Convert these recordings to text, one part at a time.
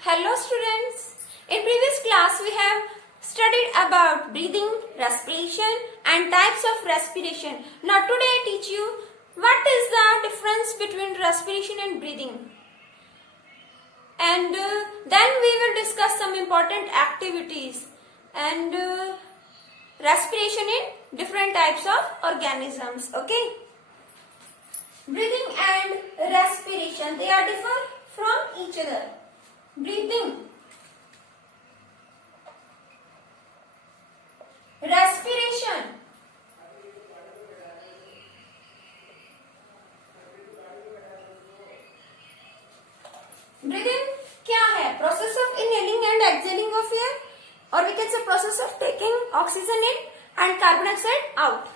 Hello students. In previous class we have studied about breathing, respiration and types of respiration. Now today I teach you what is the difference between respiration and breathing. And then we will discuss some important activities and respiration in different types of organisms. Okay. Breathing and respiration, they are differ from each other. Breathing, respiration. Breathing क्या है? Process of inhaling and exhaling of air, or we can say process of taking oxygen in and carbon dioxide out.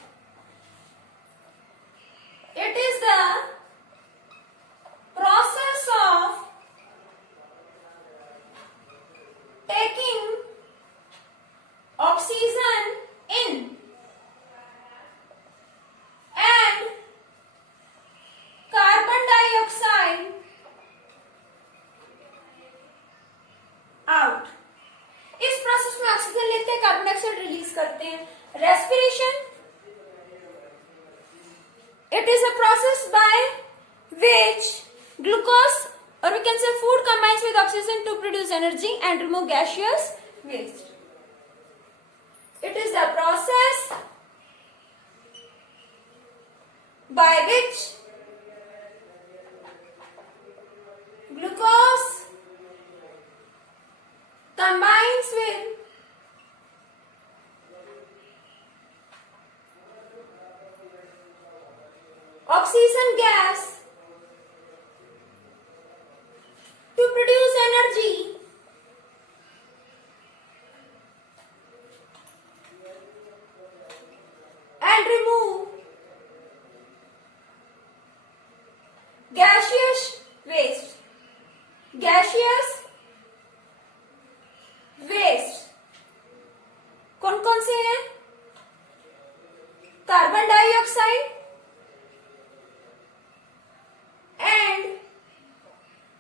It is the process of taking oxygen in and carbon dioxide out. इस process में oxygen लेते हैं, carbon dioxide release करते हैं. Respiration, it is a process by which glucose, or we can say food, combines with oxygen to produce energy and remove gaseous waste. It is the process by which glucose combines with oxygen gas to produce energy and remove gaseous waste. Gaseous waste कौन कौन से हैं? Carbon dioxide and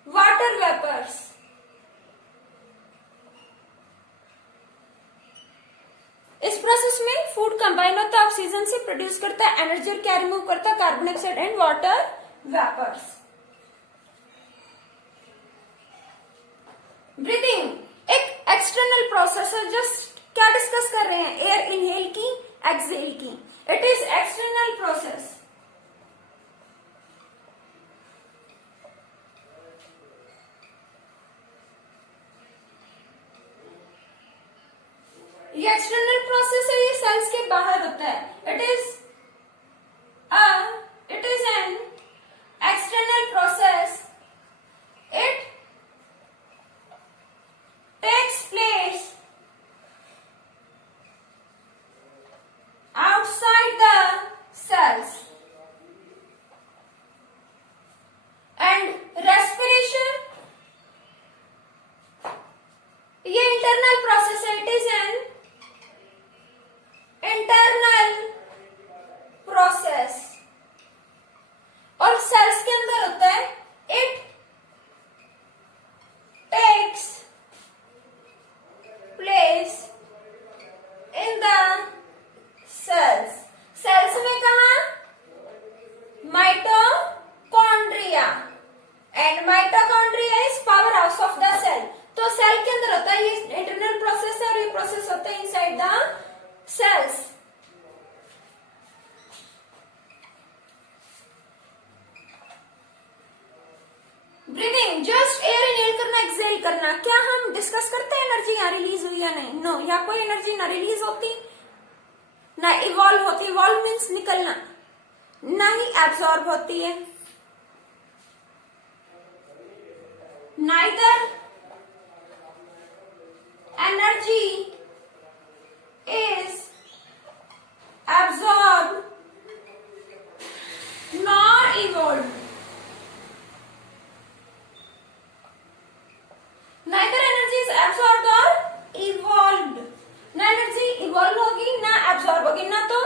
water vapors. इस process में food combine होता है, oxygen से produce करता है एनर्जी और क्या रिमूव करता है? Carbon dioxide and water vapours. Breathing एक एक्सटर्नल प्रोसेस है. जस्ट क्या डिस्कस कर रहे हैं? एयर इनहेल की, एक्सहेल की. It is external process. ये एक्सटर्नल प्रोसेस है, ये सेल्स के बाहर होता है. It is an external process. It takes place outside the cells. And respiration, ये इंटरनल प्रोसेस है. It is an internal process और सेल्स के अंदर होता है. It takes place in the cells. Cells में कहा? Mitochondria. And mitochondria is power house of the cell. तो सेल के अंदर होता है. ये इंटरनल प्रोसेस है और ये प्रोसेस होता है inside the cells. Breathing just air inhale करना, एक्सहेल करना. क्या हम डिस्कस करते हैं एनर्जी यहाँ रिलीज हुई या नहीं? नो. यहाँ कोई एनर्जी ना रिलीज होती ना इवॉल्व होती. इवॉल्व मीन्स निकलना. ना ही एब्सॉर्ब होती है. Neither energy is absorbed nor evolved. Neither energy is absorbed or evolved. ना एनर्जी इवॉल्व होगी ना एब्सॉर्ब होगी. ना तो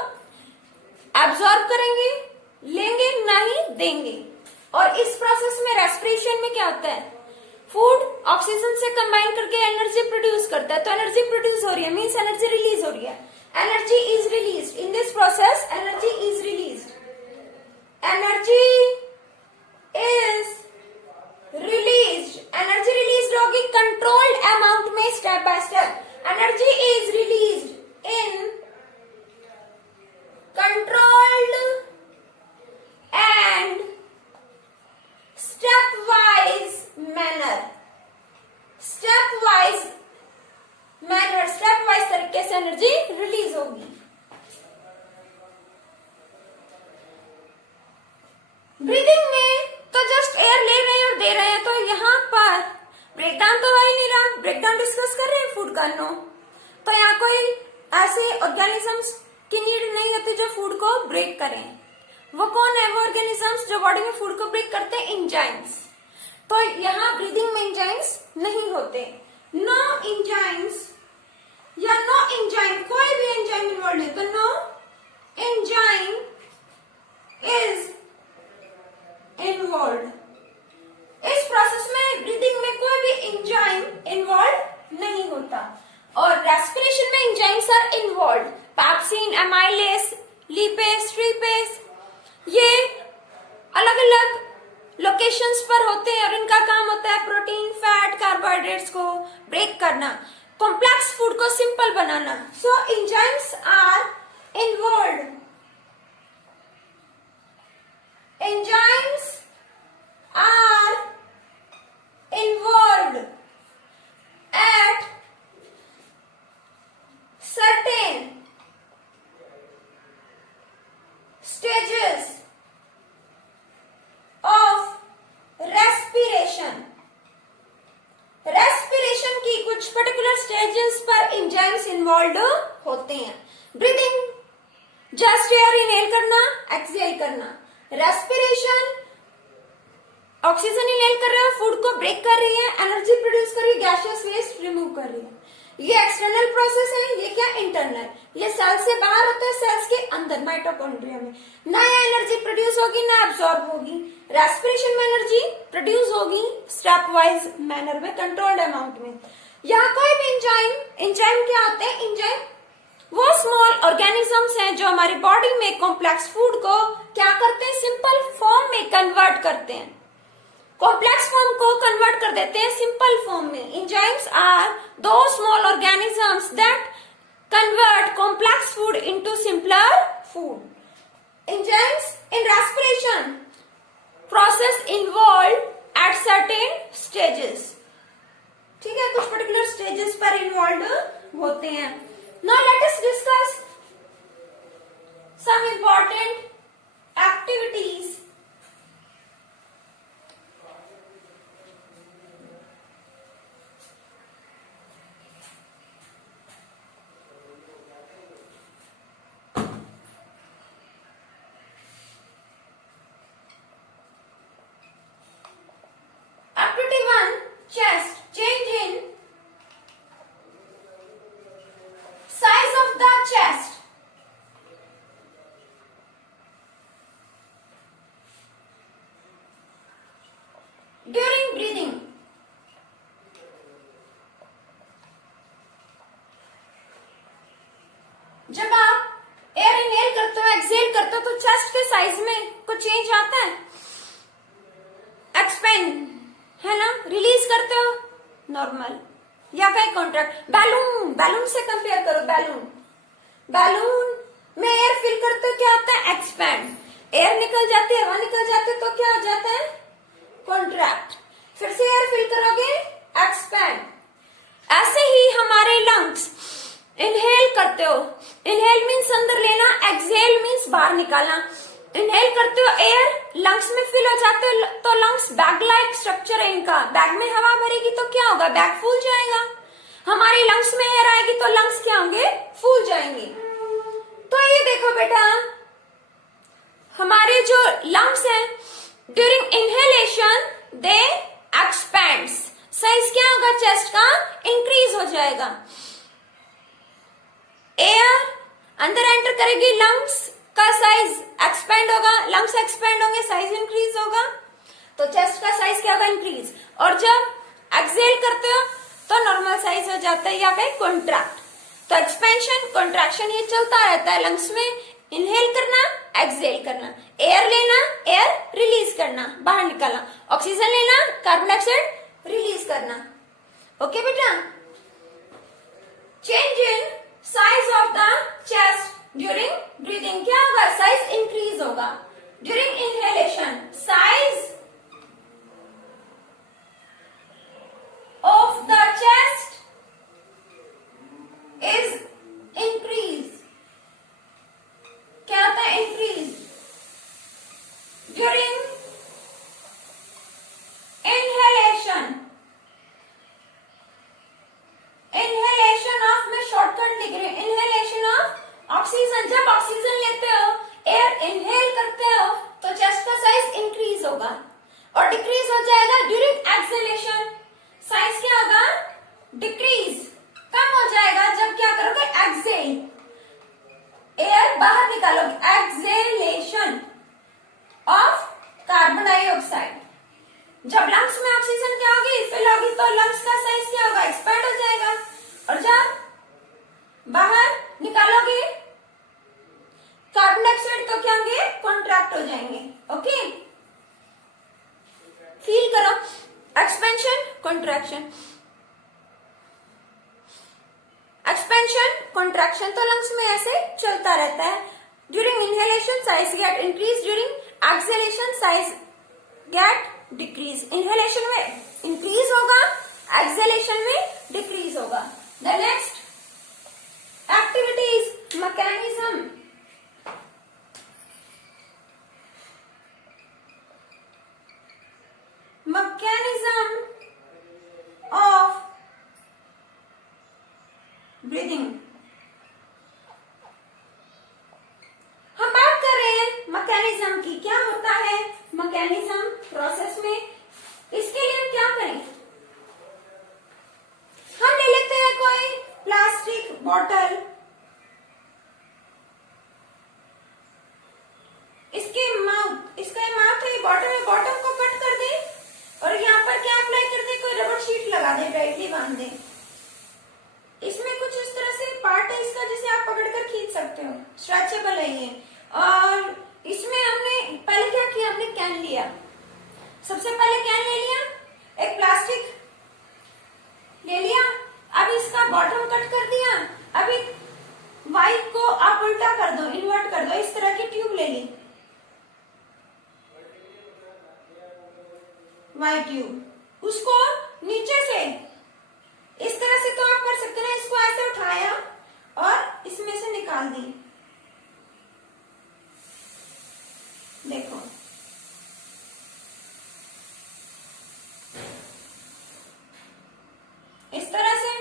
एब्सॉर्ब करेंगे, लेंगे, ना ही देंगे. और इस प्रोसेस में रेस्पिरेशन में क्या होता है? फूड ऑक्सीजन से कंबाइन करके एनर्जी प्रोड्यूस करता है, तो एनर्जी प्रोड्यूस हो रही है मीन्स एनर्जी रिलीज हो रही है. Energy is release in this process. Energy is release. Energy is release. Energy release होगी कंट्रोल्ड अमाउंट में, step by step. Energy is release in controlled and stepwise manner. stepwise तरीके से energy release होगी. Breathing में तो just air ले रहे हैं और दे रहे हैं, तो यहाँ पर ब्रेकडाउन तो हो ही नहीं रहा. ब्रेकडाउन डिस्कस कर रहे हैं फूड का, नो. तो यहाँ कोई ऐसे ऑर्गेनिजम्स की नीड नहीं होती जो फूड को ब्रेक करें. वो कौन है? वो ऑर्गेनिजम्स जो बॉडी में फूड को ब्रेक करते हैं, एंजाइम्स. तो यहाँ ब्रीदिंग में एंजाइम्स नहीं होते. नो एंजाइम्स या नो एंजाइम, कोई भी एंजाइम इन्वॉल्व नहीं, तो नो एंजाइम इज इन्वॉल्व. इस प्रोसेस में ब्रीदिंग में कोई भी एंजाइम इन्वॉल्व नहीं होता. और रेस्पिरेशन में enzymes are involved. Pepsin, amylase, lipase, trypsin, ये अलग अलग लोकेशंस पर होते हैं और इनका काम होता है प्रोटीन, फैट, कार्बोहाइड्रेट्स को ब्रेक करना, कॉम्प्लेक्स फूड को सिंपल बनाना. So enzymes are involve. Enzymes are involve at certain stages of respiration. Respiration की कुछ पर्टिकुलर स्टेजेस पर एंजाइम्स इन्वॉल्व होते हैं. ब्रीदिंग जस्ट एयर इनहेल करना, एक्सहेल करना. रेस्पिरेशन ऑक्सीजन इनहेल कर रहे हो, फूड को ब्रेक कर रही है, एनर्जी प्रोड्यूस कर रही है, गैसियस वेस्ट रिमूव कर रही है. ये एक्सटर्नल प्रोसेस है. ये क्या? इंटरनल. ये सेल से बाहर होता है, सेल्स के अंदर माइटोकॉन्ड्रिया में. ना एनर्जी प्रोड्यूस होगी ना एब्सॉर्ब होगी. रेस्पिरेशन में एनर्जी प्रोड्यूस होगी स्टेप वाइज मैनर में, कंट्रोल्ड अमाउंट में. यहाँ कोई भी एंजाइम क्या होते हैं? एंजाइम वो स्मॉल ऑर्गेनिजम्स हैं जो हमारी बॉडी में कॉम्प्लेक्स फूड को क्या करते हैं? सिंपल फॉर्म में कन्वर्ट करते हैं. कॉम्प्लेक्स फॉर्म को कन्वर्ट कर देते हैं सिंपल फॉर्म में. एंजाइम्स आर दो small organisms that convert complex food into simpler food. Enzymes in respiration process involved at certain stages. ठीक है, कुछ पर्टिकुलर स्टेजेस पर इन्वॉल्व होते हैं. Now let us discuss some important activities. Activity 1, chest. Change in size of the chest. During breathing. जब आप air inhale करते हो, एक्सहेल करते हो, तो चेस्ट के साइज में कुछ चेंज आता है? एक्सपेंड है ना, रिलीज करते हो नॉर्मल या कहीं कॉन्ट्रैक्ट. बैलून से कंपेयर करो. बैलून में एयर फिल करते हो, क्या होता है? एक्सपैंड. एयर निकल जाती है, हवा निकल जाती है, तो क्या हो जाता है? कॉन्ट्रैक्ट. फिर से एयर फिल करोगे, एक्सपैंड. ऐसे ही हमारे लंग्स, इनहेल करते हो, इनहेल मीन्स अंदर लेना, एक्सहेल मीन्स बाहर निकालना. इनहेल करते हो, एयर लंग्स में फिल हो जाते हो, तो लंग्स बैग लाइक स्ट्रक्चर है इनका. बैग में हवा भरेगी तो क्या होगा? बैग फूल जाएगा. हमारे लंग्स में एयर आएगी तो लंग्स क्या होंगे? फूल जाएंगे. तो ये देखो बेटा, हमारे जो लंग्स हैं ड्यूरिंग इनहेलेशन दे एक्सपैंड्स. साइज क्या होगा? चेस्ट का इंक्रीज हो जाएगा. एयर अंदर एंटर करेगी, लंग्स का साइज एक्सपेंड होगा, लंग्स एक्सपेंड होंगे, साइज इंक्रीज होगा, तो चेस्ट का साइज क्या होगा? इंक्रीज. और जब एक्सहेल करते हो तो नॉर्मल साइज हो जाता है या फिर कॉन्ट्रैक्ट। तो एक्सपेंशन कॉन्ट्रैक्शन ये चलता रहता है लंग्स में। इनहेल करना, एक्सहेल करना, एयर लेना, एयर रिलीज करना, बाहर निकालना, ऑक्सीजन लेना, कार्बन डाइऑक्साइड रिलीज करना। ओके बेटा। Change in size of the chest during breathing, क्या होगा? साइज इंक्रीज होगा। During inhalation size of the chest is increase, क्या होता है? increase during inhalation। inhalation of, मैं शॉर्टकट लिख रही हूँ, inhalation of ऑक्सीजन। जब ऑक्सीजन लेते हो, एयर इनहेल करते हो तो चेस्ट का साइज इंक्रीज होगा और डिक्रीज हो जाएगा ड्यूरिंग एक्सहेलेशन। साइज क्या होगा? डिक्रीज, कम हो जाएगा जब क्या करोगे? एक्सहेल, एयर बाहर निकालोगे, एक्सहेलेशन ऑफ कार्बन डाइऑक्साइड। जब लंग्स में ऑक्सीजन क्या होगी? फिल होगी, तो लंग्स का साइज क्या होगा? एक्सपैंड हो जाएगा। और जब बाहर निकालोगे कार्बन डाइऑक्साइड तो क्या होंगे? कॉन्ट्रैक्ट हो जाएंगे। ओके, फील करो एक्सपेंशन कॉन्ट्रैक्शन। एक्सपेंशन कॉन्ट्रैक्शन तो लंग्स में ऐसे चलता रहता है। During inhalation size gate increase, during exhalation size gate decrease. Inhalation में इंक्रीज होगा, एक्सहेलेशन में डिक्रीज होगा। The next activity is mechanism. mechanism of breathing। हम बात कर रहे हैं मैकेनिज्म की, क्या होता है मैकेनिज्म प्रोसेस में। इसके लिए हम क्या करें? हम ले लेते हैं कोई प्लास्टिक बॉटल, इसका माउथ है, बॉटल है, बॉटल को कट कर दे और यहाँ पर क्या अप्लाई कर दे? कोई रबर शीट लगा दे, टाइटली बांध दे। इसमें कुछ इस तरह से पार्ट है इसका जिसे आप पकड़कर खींच सकते हो, स्ट्रेचेबल है ये। और इसमें हमने पहले क्या किया? हमने कैन लिया, सबसे पहले कैन ले लिया, एक प्लास्टिक ले लिया, अब इसका बॉटम कट कर दिया। अब एक वाइप को आप उल्टा कर दो, इन्वर्ट कर दो, इस तरह की ट्यूब ले ली, वाइट ट्यूब, उसको नीचे से इस तरह से तो आप कर सकते हैं, इसको ऐसे उठाया और इसमें से निकाल दी। देखो इस तरह से।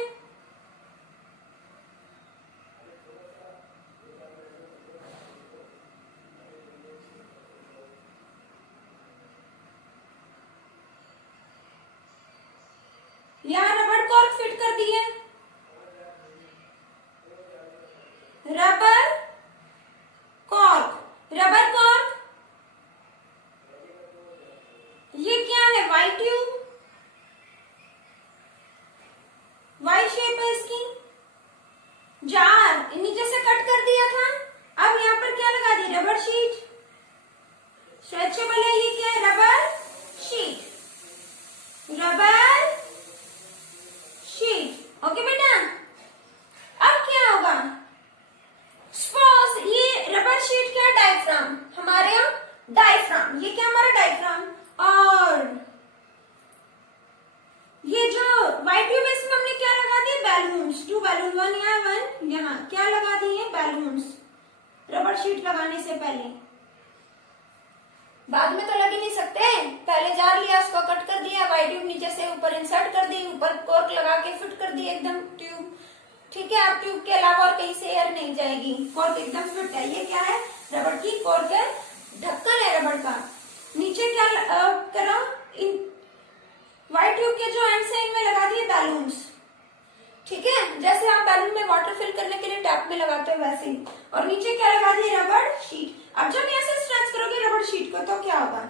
यहाँ रबर कॉर्क फिट कर दिए, रबर कॉर्क, रबर कॉर्क। ये क्या है? वाइट ट्यूब, वाई शेप है इसकी। जार नीचे से कट कर दिया था, अब यहाँ पर क्या लगा दी? रबर शीट, स्ट्रेचेबल है। ये क्या है? Rubber sheet, rubber sheet. Okay बेटा, अब क्या होगा? सपोज ये रबर शीट क्या? डायफ्राम, हमारे यहाँ डायफ्राम, ये क्या हमारा डायफ्राम। और ये जो वाइट ट्यूब है इसमें हमने क्या लगा दिए? बैलून्स, 2 बैलून, 1 यहाँ 1 यहाँ, क्या लगा दिए? बैलून्स, रबर शीट लगाने से पहले। बाद में तो लग ही नहीं सकते, पहले जार लिया, उसको कट कर दिया, वाइट ट्यूब नीचे से ऊपर इंसर्ट कर दी, ऊपर कॉर्क लगा के फिट कर दी एकदम ट्यूब। ठीक है, अब ट्यूब के अलावा और कहीं से एयर नहीं जाएगी, कॉर्क एकदम फिट है। ये क्या है? रबर की कॉर्क है, ढक्कन है रबर का। नीचे क्या करा? व्हाइट ट्यूब के जो एंड से इनमें लगा दिए बैलून्स। ठीक है, जैसे आप बैलून में वाटर फिल करने के लिए टैप में लगाते हो वैसे ही। और नीचे क्या लगा दिए? Rubber sheet. अब जब ऐसे स्ट्रेच करोगे रबर शीट को तो क्या होगा?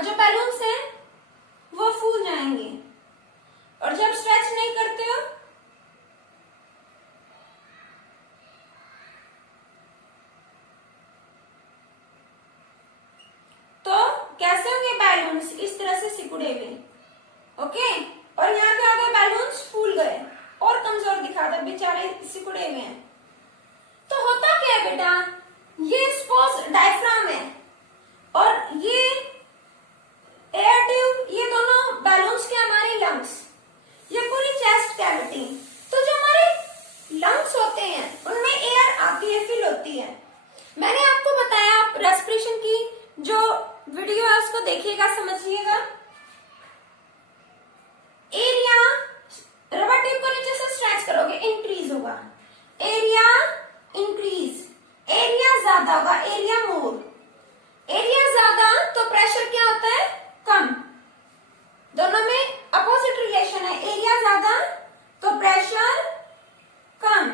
और जो बैलून्स हैं वो फूल जाएंगे। और जब स्ट्रेच नहीं करते हो तो कैसे होंगे बैलून्स, इस तरह से सिकुड़े हुए। ओके, और यहाँ क्या हो गए, बैलून्स फूल गए और कमजोर दिखा था, बेचारे सिकुड़े हुए हैं। तो होता क्या है बेटा, ये सपोज डायफ्राम है और ये एयर ट्यूब, ये दोनों बैलून्स के हमारे लंग्स, ये पूरी चेस्ट कैविटी। तो जो हमारे लंग्स होते हैं उनमें एयर आती है, फिल होती है। मैंने आपको बताया, आप रेस्पिरेशन की जो वीडियो है उसको देखिएगा, समझिएगा। एरिया रबर ट्यूब को नीचे से स्ट्रेच करोगे, इंक्रीज होगा, एरिया इंक्रीज, एरिया ज्यादा होगा, एरिया मोर। एरिया ज्यादा तो प्रेशर क्या होता है, कम। दोनों में अपोजिट रिलेशन है, एरिया ज्यादा तो प्रेशर कम।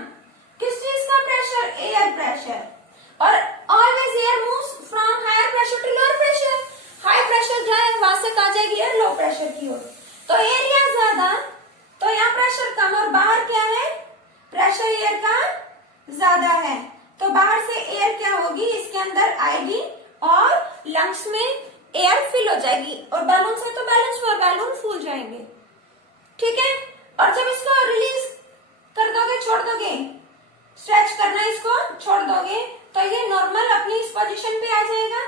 किस चीज का प्रेशर, एयर प्रेशर। और always air moves from higher pressure to lower pressure. High pressure जाए वहां से कहा जाएगी एयर लो प्रेशर की ओर। तो एरिया ज्यादा तो यहाँ प्रेशर कम, और बाहर क्या है, प्रेशर एयर का ज्यादा है, तो बाहर से एयर क्या होगी, इसके अंदर आएगी और लंग्स में एयर फिल हो जाएगी। और बैलून से तो बैलेंस हुआ, बैलून फूल जाएंगे। ठीक है, और जब इसको रिलीज कर दोगे, छोड़ दोगे, स्ट्रेच करना इसको छोड़ दोगे, तो ये नॉर्मल अपनी इस पोजीशन पे आ जाएगा।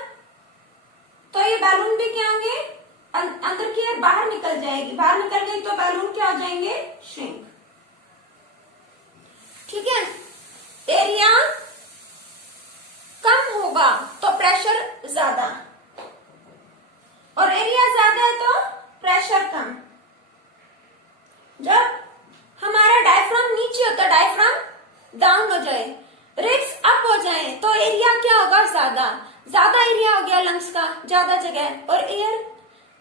तो ये बैलून भी क्या होंगे, अंदर की एयर बाहर निकल जाएगी, बाहर निकल गई तो बैलून क्या हो जाएंगे, श्रिंक। ठीक है, एरिया कम होगा तो प्रेशर ज्यादा, और एरिया ज्यादा है तो प्रेशर कम। जब हमारा डायफ्राम नीचे होता है, डायफ्राम डाउन हो जाए, रिब्स अप हो जाए, तो एरिया क्या होगा, ज्यादा। ज्यादा एरिया हो गया लंग्स का, ज्यादा जगह, और एयर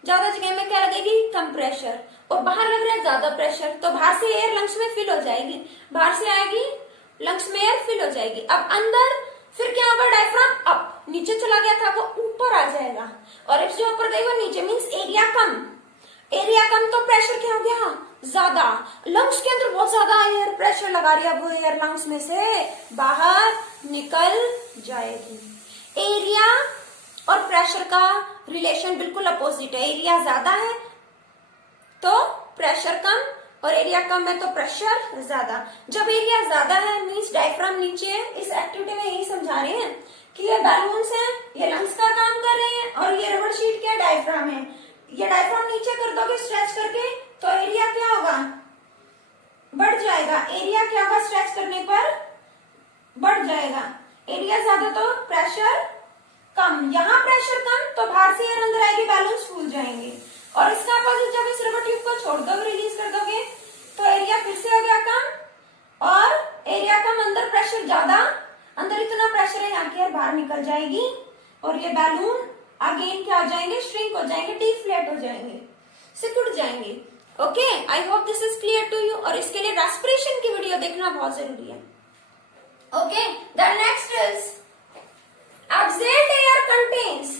ज्यादा जगह में क्या लगेगी, कम प्रेशर। और बाहर लग रहा है ज्यादा प्रेशर, तो बाहर से एयर लंग्स में फिल हो जाएगी, बाहर से आएगी लंग्स में एयर फिल हो जाएगी। अब अंदर फिर क्या होगा, डायफ्राम अप, नीचे चला गया था वो ऊपर आ जाएगा, और रिब्स जो ऊपर गई वो नीचे, मीन्स एरिया कम। एरिया कम तो प्रेशर क्या हो गया, ज्यादा। लंग्स के अंदर बहुत ज्यादा एयर प्रेशर लगा रही है, वो एयर लंग्स में से बाहर निकल जाएगी। एरिया और प्रेशर का रिलेशन बिल्कुल अपोजिट है। एरिया ज्यादा है तो प्रेशर कम, और एरिया कम है तो प्रेशर ज्यादा। जब एरिया ज्यादा है मीन्स डायफ्राम नीचे है। इस एक्टिविटी में यही समझा रहे हैं कि ये बैलून्स हैं, ये लंग्स का काम कर रहे हैं, और ये रबर शीट क्या डायफ्राम है। ये डायफ्राम नीचे कर दोगे स्ट्रेच करके तो एरिया क्या होगा, बढ़ जाएगा। एरिया क्या होगा, स्ट्रेच करने पर बढ़ जाएगा। एरिया ज्यादा तो प्रेशर कम, यहाँ प्रेशर कम तो बाहर से एयर अंदर आएगी, बैलून्स फूल जाएंगे। और इसका अपोजिट, जब इस रबर ट्यूब को छोड़ दोगे, रिलीज कर दोगे, तो एरिया फिर से हो गया कम, और एरिया कम, अंदर प्रेशर ज्यादा, अंदर इतना प्रेशर है, यहाँ की एयर बाहर निकल जाएगी, और ये बैलून अगेन क्या हो जाएंगे, श्रिंक हो जाएंगे, डिफ्लेट हो जाएंगे, सिकुड़ जाएंगे। Okay, I hope this is clear to you. और इसके लिए रेस्पिरेशन की वीडियो देखना बहुत जरूरी है। Okay, the next is exhaled air contains,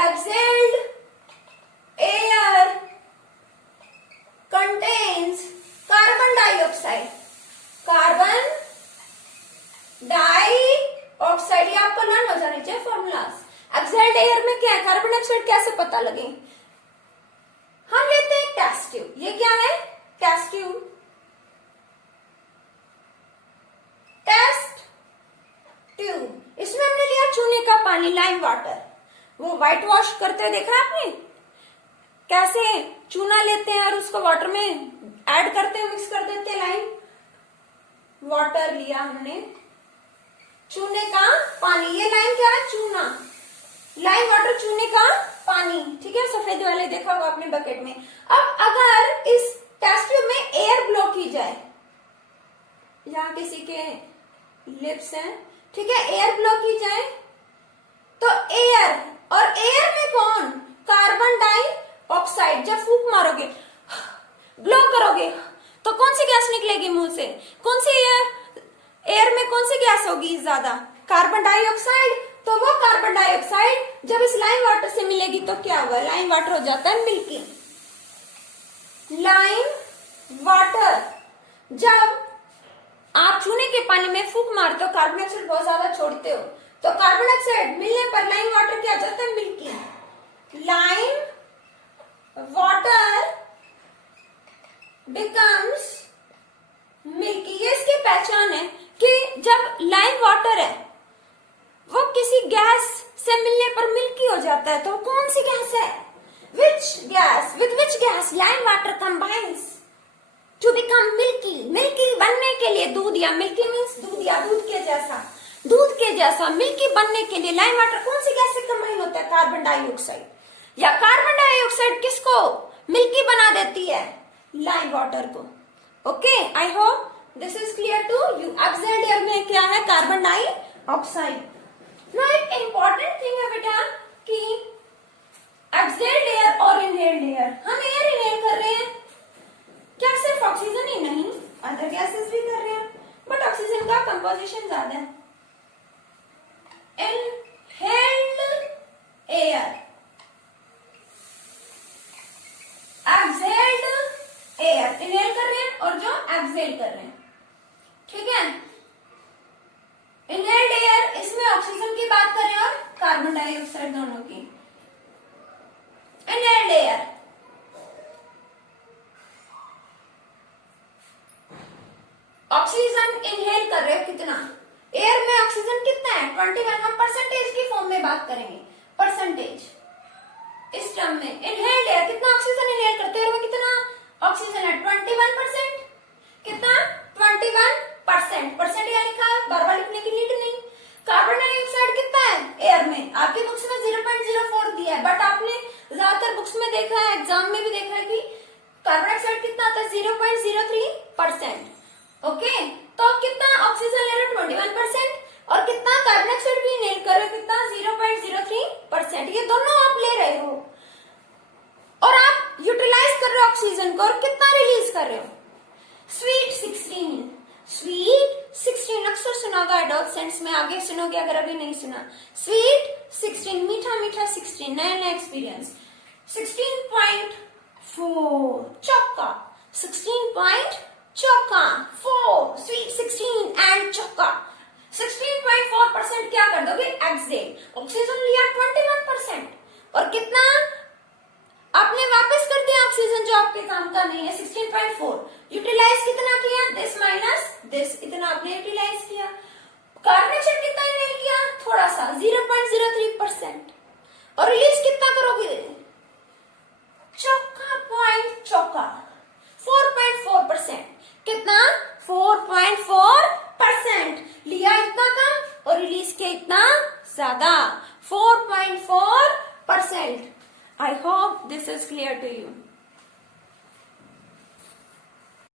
exhaled air contains carbon dioxide, carbon dioxide, ये आपको लर्न हो जाने चाहिए फॉर्मूलाज। exhaled air में क्या है, कार्बन डाइऑक्साइड कैसे पता लगे। हम लेते हैं टेस्ट ट्यूब, ये क्या है, टेस्ट ट्यूब, टेस्ट ट्यूब। इसमें हमने लिया चूने का पानी, लाइम वाटर। वो व्हाइट वॉश करते देखा आपने, कैसे चूना लेते हैं और उसको वाटर में ऐड करते हैं, मिक्स कर देते हैं। लाइम वाटर लिया हमने, चूने का पानी, ये लाइम क्या है, चूना, लाइम वाटर, चूने का पानी। ठीक है, सफेद वाले देखा होगा आपने बकेट में। अब अगर इस टेस्ट ट्यूब में एयर ब्लो की जाए, यहाँ किसी के लिप्स हैं, ठीक है, एयर ब्लो की जाए तो एयर, और एयर में कौन, कार्बन डाइऑक्साइड। जब फूंक मारोगे, ब्लो करोगे, तो कौन सी गैस निकलेगी मुंह से, कौन सी एयर में कौन सी गैस होगी ज्यादा, कार्बन डाइऑक्साइड। तो वो कार्बन डाइऑक्साइड जब इस लाइम वाटर से मिलेगी तो क्या होगा, लाइम वाटर हो जाता है मिल्की। लाइम वाटर, जब आप चूने के पानी में फूंक मारते हो, कार्बन डाइऑक्साइड बहुत ज्यादा छोड़ते हो, तो कार्बन डाइऑक्साइड मिलने पर लाइम वाटर क्या हो जाता है milky. Lime water becomes milky. ये इसकी पहचान है कि जब लाइम वाटर है वो किसी गैस से मिलने पर मिल्की हो जाता है, तो कौन सी गैस है, which gas, with which gas lime water combines to become milky. Milky बनने के लिए दूध, या मिल्की मीन्स दूध या दूध के जैसा, दूध के जैसा मिल्की बनने के लिए लाइम वाटर कौन सी गैस से कंबाइन होता है, कार्बन डाइऑक्साइड। या कार्बन डाइऑक्साइड किसको मिल्की बना देती है, लाइम वाटर को। Okay, I hope this is clear to you. Exhaled air में क्या है, कार्बन डाइऑक्साइड। नो एक इंपॉर्टेंट थिंग है बेटा कि एक्सेल्ड एयर और इनहेल्ड एयर, हम एयर इनहेल कर रहे हैं, क्या सिर्फ ऑक्सीजन ही नहीं, अदर गैसेस भी कर रहे हैं, बट ऑक्सीजन का कंपोजिशन ज्यादा है। Inhaled air, excelled air, inhale कर रहे हैं और जो एक्सेल कर रहे हैं, ठीक है। इनहेल्ड एयर, इसमें ऑक्सीजन की बात कर रहे हैं और कार्बन डाइऑक्साइड दोनों की। इनहेल्ड एयर, ऑक्सीजन इनहेल कर रहे हो कितना, एयर में ऑक्सीजन कितना है 21, हम परसेंटेज की फॉर्म में बात करेंगे, परसेंटेज इस टर्म में। इनहेल्ड एयर कितना ऑक्सीजन इनहेल करते हैं, कितना ऑक्सीजन है 21%, कितना 21%, परसेंट यहाँ लिखा है, बार बार लिखने की नीड नहीं। कार्बन डाइऑक्साइड कितना है एयर में, आपकी बुक्स में 0.04 दिया है, बट आपने ज्यादातर बुक्स में देखा है, एग्जाम में भी देखा है कि कार्बन डाइऑक्साइड कितना आता है 0.03%। ओके, तो कितना ऑक्सीजन ले रहे हो 21% और कितना कार्बन डाइऑक्साइड भी इनहेल कर रहे हो, कितना 0.03%, ये दोनों आप ले रहे हो और आप यूटिलाइज कर रहे हो ऑक्सीजन को, और कितना रिलीज कर रहे हो, स्वीट 16, स्वीट 16 अक्सर सुना होगा एडोलसेंट्स में, आगे सुनोगे अगर अभी नहीं सुना। स्वीट 16, मीठा मीठा 16, नया नया एक्सपीरियंस। 16.4 चौका, 4 स्वीट 16 एंड चौका। 16.4% क्या कर दोगे, एक्सेल। ऑक्सीजन लिया 21% और कितना आपने वापस कर दिया ऑक्सीजन जो आपके काम का नहीं है, 16.4। यूटिलाइज कितना किया, दिस माइनस दिस, इतना आपने यूटिलाइज किया। कार्बन डाइऑक्साइड कितना इनहेल किया, थोड़ा सा 0.03%, और रिलीज कितना करोगे, चौका पॉइंट चौका 4.4%, कितना